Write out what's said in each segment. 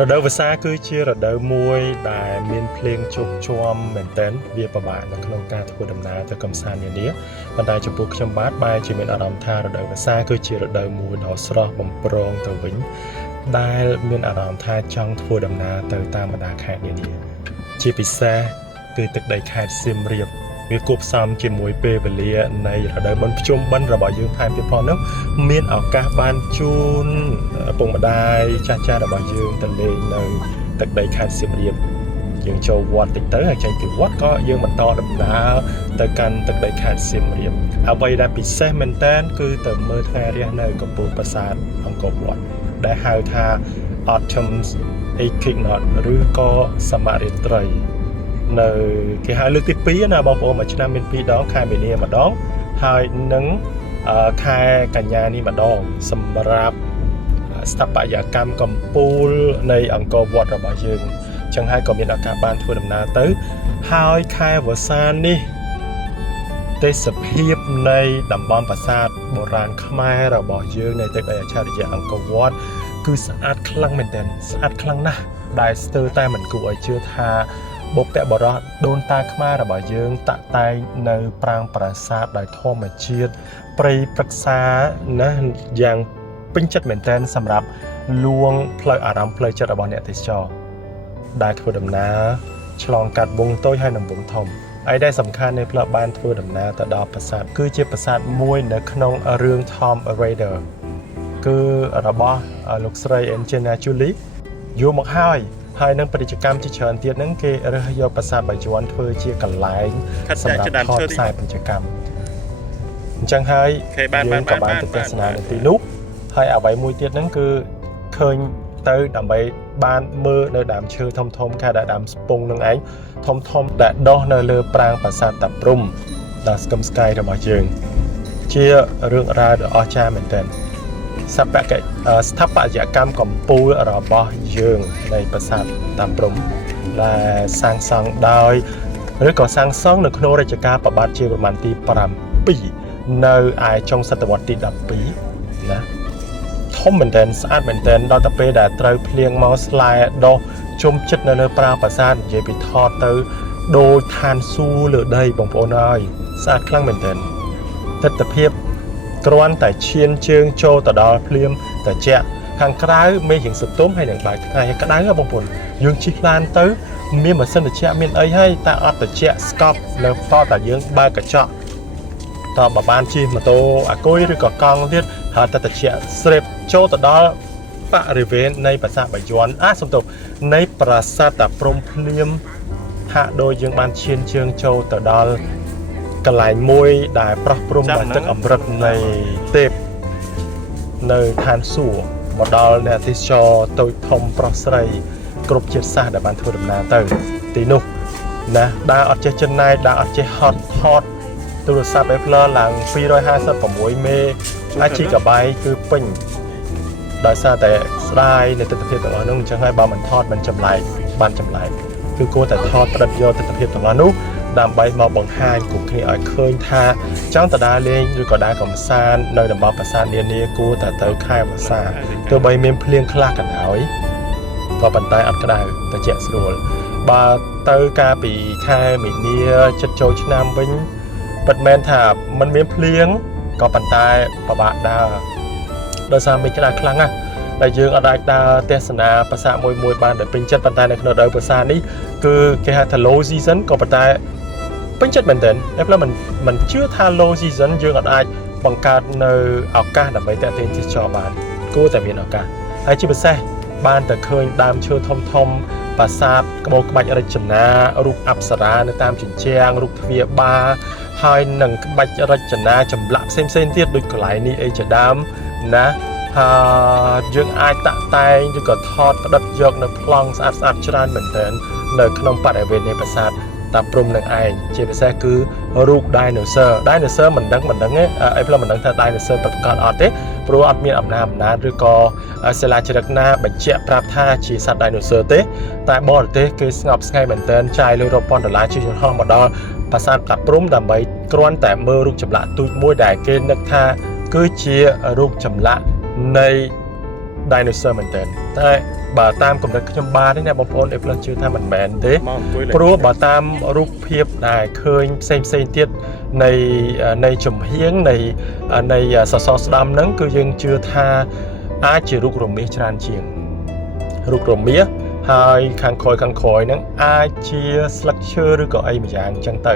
រដូវវស្សាគឺជារដូវមួយដែលមានភ្លៀងជោគជាំមែនទែនវាពិបាកនៅក្នុងការធ្វើដំណើរទៅកំសាន្តនានាប៉ុន្តែចំពោះខ្ញុំបាទបែរជាមានអារម្មណ៍ថារដូវវស្សាគឺជារដូវមួយដ៏ស្រស់បំព្រងទៅវិញដែលមានអារម្មណ៍ថាចង់ធ្វើដំណើរទៅតាមបណ្ដាខេត្តនានាជាពិសេសគឺទឹកដីខេត្តសៀមរាបវាគប់ផ្សំជាមួយពេលវេលានៃរដូវបុណ្យភ្ជុំបិណ្ឌរបស់យើងថែមទៀតផងនោះមានឱកាសបានជូនឪពុកម្ដាយចាស់ៗរបស់យើងទៅលេងនៅទឹកដីខេត្តសៀមរាបយើងចូលវត្តតិចទៅហើយចេញពីវត្តក៏យើងបន្តដំណើរទៅកាន់ទឹកដីខេត្តសៀមរាបអ្វីដែលពិសេសមែនតើគឺទៅមើលថ្ងៃរះនៅកំពូលប្រាសាទអង្គរវត្តដែលហៅថា Autumn Equinox ឬក៏សមរាត្រីនៅគេហៅលើកទី2ណាបងប្អូនមួយឆ្នាំមាន2ដងខែមីនាម្ដងហើយនឹងខែកញ្ញានេះម្ដងសម្រាប់ស្ថាបត្យកម្មកំពូលនៃអង្គរវត្តរបស់យើងអញ្ចឹងហើយក៏មានឱកាសបានធ្វើដំណើរទៅហើយខែវស្សានេះទេសភាពនៃតំបន់ប្រាសាទបុរាណខ្មែររបស់យើងในទឹកដីអច្ឆរិយៈអង្គរវត្តគឺស្អាតខ្លាំងមែនទែនស្អាតខ្លាំងណាស់ដែលស្ទើរតែមិនគួរឲ្យជឿថាបុព្វបុរសដូនតាខ្មែររបស់យើងតាក់តែងនៅប្រាង្គប្រាសាទដោយធម្មជាតិព្រៃព្រឹក្សាណាយ៉ាងពេញចិត្តមែនទែនសម្រាប់លួងផ្លូវអារម្មណ៍ផ្លូវចិត្តរបស់អ្នកទេសចរដែលធ្វើដំណើរឆ្លងកាត់វងតូចហើយនិងវងធំហើយដែលសំខាន់នៃផ្លូវបានធ្វើដំណើរទៅដល់ប្រាសាទគឺជាប្រាសាទមួយនៅក្នុងរឿង Tomb Raider គឺរបស់លោកស្រី Angelina Jolie យកមកហើយនឹងពាណិជ្ជកម្មជាច្រើនទៀតហ្នឹងគេរើសយកប្រាសាទបាយ័នធ្វើជាកន្លែងសម្រាប់ថតផ្សាយពាណិជ្ជកម្មអញ្ចឹងហើយយើងក៏បានទៅទស្សនានៅទីនោះហើយអ្វីមួយទៀតហ្នឹងគឺឃើញទៅដើម្បីបានមើលនៅដើមឈើធំៗគេដាក់ដើមស្ពង់នឹងឯងធំដែលដុះនៅលើប្រាង្គប្រាសាទតាព្រំដ៏ស្កឹមស្កាយរបស់យើងជារឿងរ៉ាវដ៏អស្ចារ្យមែនទែនស្ថាបត្យកម្មកំពូលរបស់យើងនៃប្រាសាទតាព្រំដែលសាងសង់ដោយឬក៏សាងសង់នៅក្នុងរជ្ជកាលព្រះបាទជ័យវរ្ម័នទី7នៅឯចុងសតវត្សទី12ណាធំមែនទែនស្អាតមែនទែនដល់តែពេលដែលត្រូវភ្លៀងមកស្លែដុះជុំចិត្តនៅលើប្រាង្គប្រាសាទនិយាយពីថតទៅដូចឋានសួគ៌លើដីបងប្អូនអើយស្អាតខ្លាំងមែនទែនទិដ្ឋភាពគ្រាន់តែឈានជើងចូលទៅដល់ភ្លាមត្រជាក់ខាងក្រៅមេឃរៀងសន្ទុំហើយនឹងបាយថ្ងៃក្តៅបងប្អូនយើងជិះឡានទៅមានម៉ាស៊ីនត្រជាក់មានអីហើយតែអត់ត្រជាក់ស្កប់នៅតតែយើងបើកកញ្ចក់តបើបានជិះម៉ូតូអាគុយឬក៏កង់ទៀតហើយតែត្រជាក់ស្រេបចូលទៅដល់បរិវេណនៃប្រាសាទបាយ័នសំទោសនៃប្រាសាទតាព្រំភ្លាមហាក់ដូចយើងបានឈានជើងចូលទៅដល់កន្លែងមួយដែលប្រោះព្រំដោយទឹកអម្រឹតនៃទេពនៅឋានសួគ៌មកដល់អ្នកទេសចរតូចធំប្រុសស្រីគ្រប់ជាតិសាសន៍ដែលបានធ្វើដំណើរទៅទីនោះណាដើរអត់ចេះចិនណៃដើរអត់ចេះហត់ថតទូរស័ព្ទ Apple ឡើង256មេGB គឺពេញដោយសារតែស្ដាយនៅទិដ្ឋភាពទាំងអស់នោះអញ្ចឹងហើយបើមិនថតមិនចម្លែកបានចម្លែកគឺគួរតែថតផ្ដិតយកទិដ្ឋភាពទាំងអស់នោះដើម្បីមកបង្ហាញគ្រប់គ្នាឲ្យឃើញថាចង់ទៅដើរលេងឬក៏ដើរកម្សាន្តនៅតំបន់ប្រាសាទនានាគួរតែទៅខែវស្សាទោះបីមានភ្លៀងខ្លះក៏ដោយក៏ប៉ុន្តែអត់ក្តៅត្រជាក់ស្រួលបើទៅកាលពីខែមីនាជិតចូលឆ្នាំវិញពិតមែនថាมันមានភ្លៀងក៏ប៉ុន្តែពិបាកដើរដោយសារមេឃក្តៅខ្លាំងណាស់ដែលយើងអាចដើរទស្សនាប្រាសាទមួយបានដោយពេញចិត្តប៉ុន្តែនៅក្នុងរដូវវស្សានេះគឺគេហៅថា low season ក៏ប៉ុន្តែពេញចិត្តមែនទែនតែផ្លូវមិនជឿថា low season យើងអាចបង្កើតនៅឱកាសដើម្បីតាក់ទាញទេសចរបានគួរតែមានឱកាសហើយជាពិសេសបានតែឃើញដើមឈើធំប្រាសាទក្បូរក្បាច់រចនារូបអប្សរានៅតាមជញ្ជាំងរូបទ្វារបារហើយនឹងក្បាច់រចនាចម្លាក់ផ្សេងទៀតដូចកន្លែងនេះអីជាដើមណាយើងអាចតាក់តែងឬក៏ថតផ្ដិតយកនៅប្លង់ស្អាតច្រើនមែនទែននៅក្នុងបរិវេណនៃប្រាសាទតាព្រំនឹងឯងជាពិសេសគឺរូប dinosaur មិនដឹងទេអីផ្លូវមិនដឹងថា dinosaur ប្រកាសអត់ទេ ព្រោះអត់មានអំណាចឬក៏សិលាចារឹកណាបញ្ជាក់ប្រាប់ថាជាសត្វ dinosaur ទេតែបរទេសគេស្ងប់ស្ងាត់មែនទែនចាយលើរាប់ពាន់ដុល្លារជាយន្តហោះមកដល់ប្រាសាទតាព្រំដើម្បីគ្រាន់តែមើលរូបចម្លាក់ទូចមួយដែលគេនឹកថាគឺជារូបចម្លាក់នៃ dinosaur មែនទែនតែបើតាមកម្រិតខ្ញុំបាននេះណាបងប្អូន Apple ជឿថាមិនមែនទេព្រោះបើតាមរូបភាពដែលឃើញផ្សេងទៀតនៃចំហៀងនៃសសរស្តម្ភហ្នឹងគឺយើងជឿថាអាចជារូបរមាសច្រើនជាងរូបរមាសហើយខាងក្រោយហ្នឹងអាចជាស្លឹកឈើឬក៏អីម្យ៉ាងអញ្ចឹងទៅ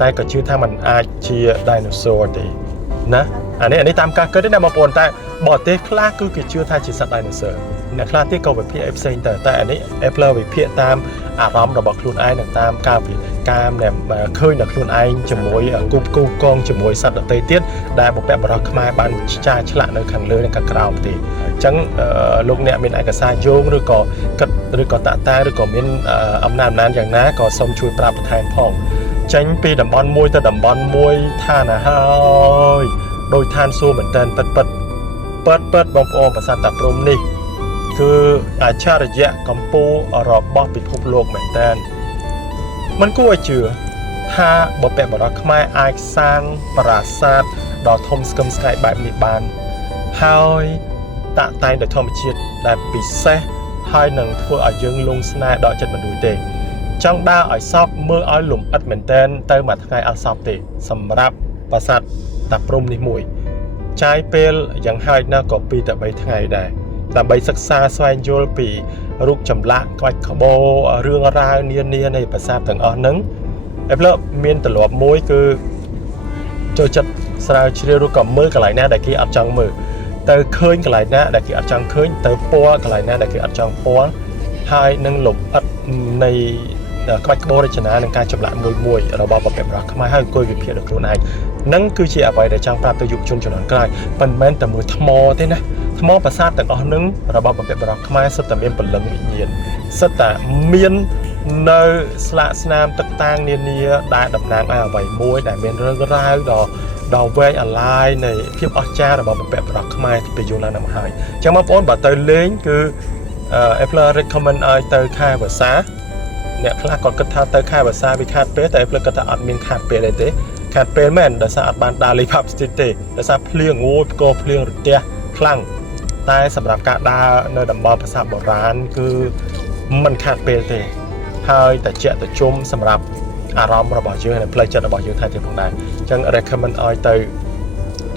តែក៏ជឿថាมันអាចជា dinosaur ទេណាអានេះតាមការគិតទេណាបងប្អូនតែបរទេសខ្លះគឺគេជឿថាជាសត្វ dinosaur អ្នកខ្លះទៀតក៏វិភាគអីផ្សេងទៅតែអានេះ Apple វិភាគតាមអារម្មណ៍របស់ខ្លួនឯងនិងតាមការឃើញដល់ខ្លួនឯងជាមួយគូបកងជាមួយសត្វដទៃទៀតដែលបុព្វបុរសខ្មែរបានឆ្លាក់នៅខាងលើនិងខាងក្រោមទេអញ្ចឹងលោកអ្នកមានឯកសារយោងឬក៏គិតឬក៏តាក់តែឬក៏មានអំណាចយ៉ាងណាក៏សូមជួយប្រាប់បន្ថែមផងចេញពីតំបន់មួយទៅតំបន់មួយឋានហើយដោយឋានសួគ៌មែនតើពិតបងប្អូនប្រាសាទតាព្រំនេះគឺអច្ឆរិយៈកម្ពុជារបស់ពិភពលោកមែនតើมันគួរឲ្យជឿថាបុព្វបុរសខ្មែរអាចសាងប្រាសាទដ៏ធំស្កឹមស្កៃបែបនេះបានហើយតាក់តែងដោយធម្មជាតិដែលពិសេសហើយនឹងធ្វើឲ្យយើងលងស្នេហ៍ដល់ចិត្តមនុស្សទេចង់ដើរឲ្យសពមើលឲ្យលំអិតមែនតើទៅមួយថ្ងៃអត់សពទេសម្រាប់ប្រាសាទតាព្រំនេះមួយចាយពេលយ៉ាងហោចណាស់ក៏2 ទៅ 3 ថ្ងៃដែរដើម្បីសិក្សាស្វែងយល់ពីរូបចម្លាក់ក្បាច់ក្បូររឿងរ៉ាវនានានៃប្រាសាទទាំងអស់ហ្នឹងApple មានទម្លាប់មួយគឺចូលចិត្តស្រាវជ្រាវឬក៏មើលកន្លែងណាដែលគេអត់ចង់មើលទៅឃើញកន្លែងណាដែលគេអត់ចង់ឃើញទៅពណ៌កន្លែងណាដែលគេអត់ចង់ពណ៌ហើយនឹងលំអិតនៃក្បាច់ក្បូររចនានិងការចម្លាក់មួយរបស់បុព្វបុរសខ្មែរហើយអង្គុយវិភាគដល់ខ្លួនឯងនឹងគឺជាអ្វីដែលចង់ប្រាប់ទៅយុវជនជំនាន់ក្រោយមិនមែនតែមើលថ្មទេណាថ្មប្រាសាទទាំងអស់នឹងរបស់បុព្វបុរសខ្មែរសុទ្ធតែមានព្រលឹងវិញ្ញាណសុទ្ធតែមាននៅស្លាកស្នាមទឹកតាំងនានាដែលតំណាងឲ្យអ្វីមួយដែលមានរឿងរ៉ាវដ៏វែងអាឡាយនៃភាពអស្ចារ្យរបស់បុព្វបុរសខ្មែរពីយូរឡើងមកហើយអញ្ចឹងបងប្អូនបើទៅលេងគឺ Apple recommend ឲ្យទៅខែវស្សាអ្នកខ្លះគាត់គិតថាទៅខែវស្សាវាខាតពេលតែ Apple គិតថាអត់មានខាតពេលទេខាតពេលមែនដោយសារអត់បានដើរលេង pub street ទេដោយសារភ្លៀងផ្គរភ្លៀងរទះខ្លាំងតែសម្រាប់ការដើរនៅតំបន់ប្រាសាទបុរាណគឺមិនខាតពេលទេហើយតែជាក់តែជុំសម្រាប់អារម្មណ៍របស់យើងនិងផ្លូវចិត្តរបស់យើងថែមទៀតផងដែរអញ្ចឹង recommend ឲ្យទៅ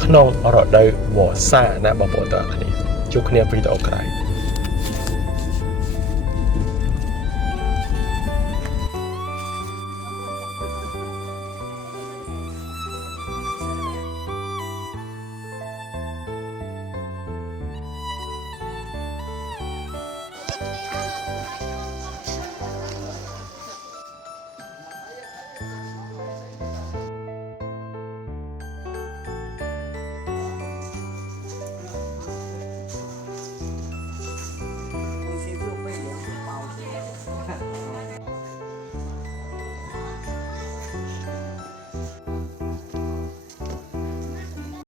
ក្នុងរដូវវស្សាណាបងប្អូនទាំងអស់គ្នាជួបគ្នាវីដេអូក្រោយ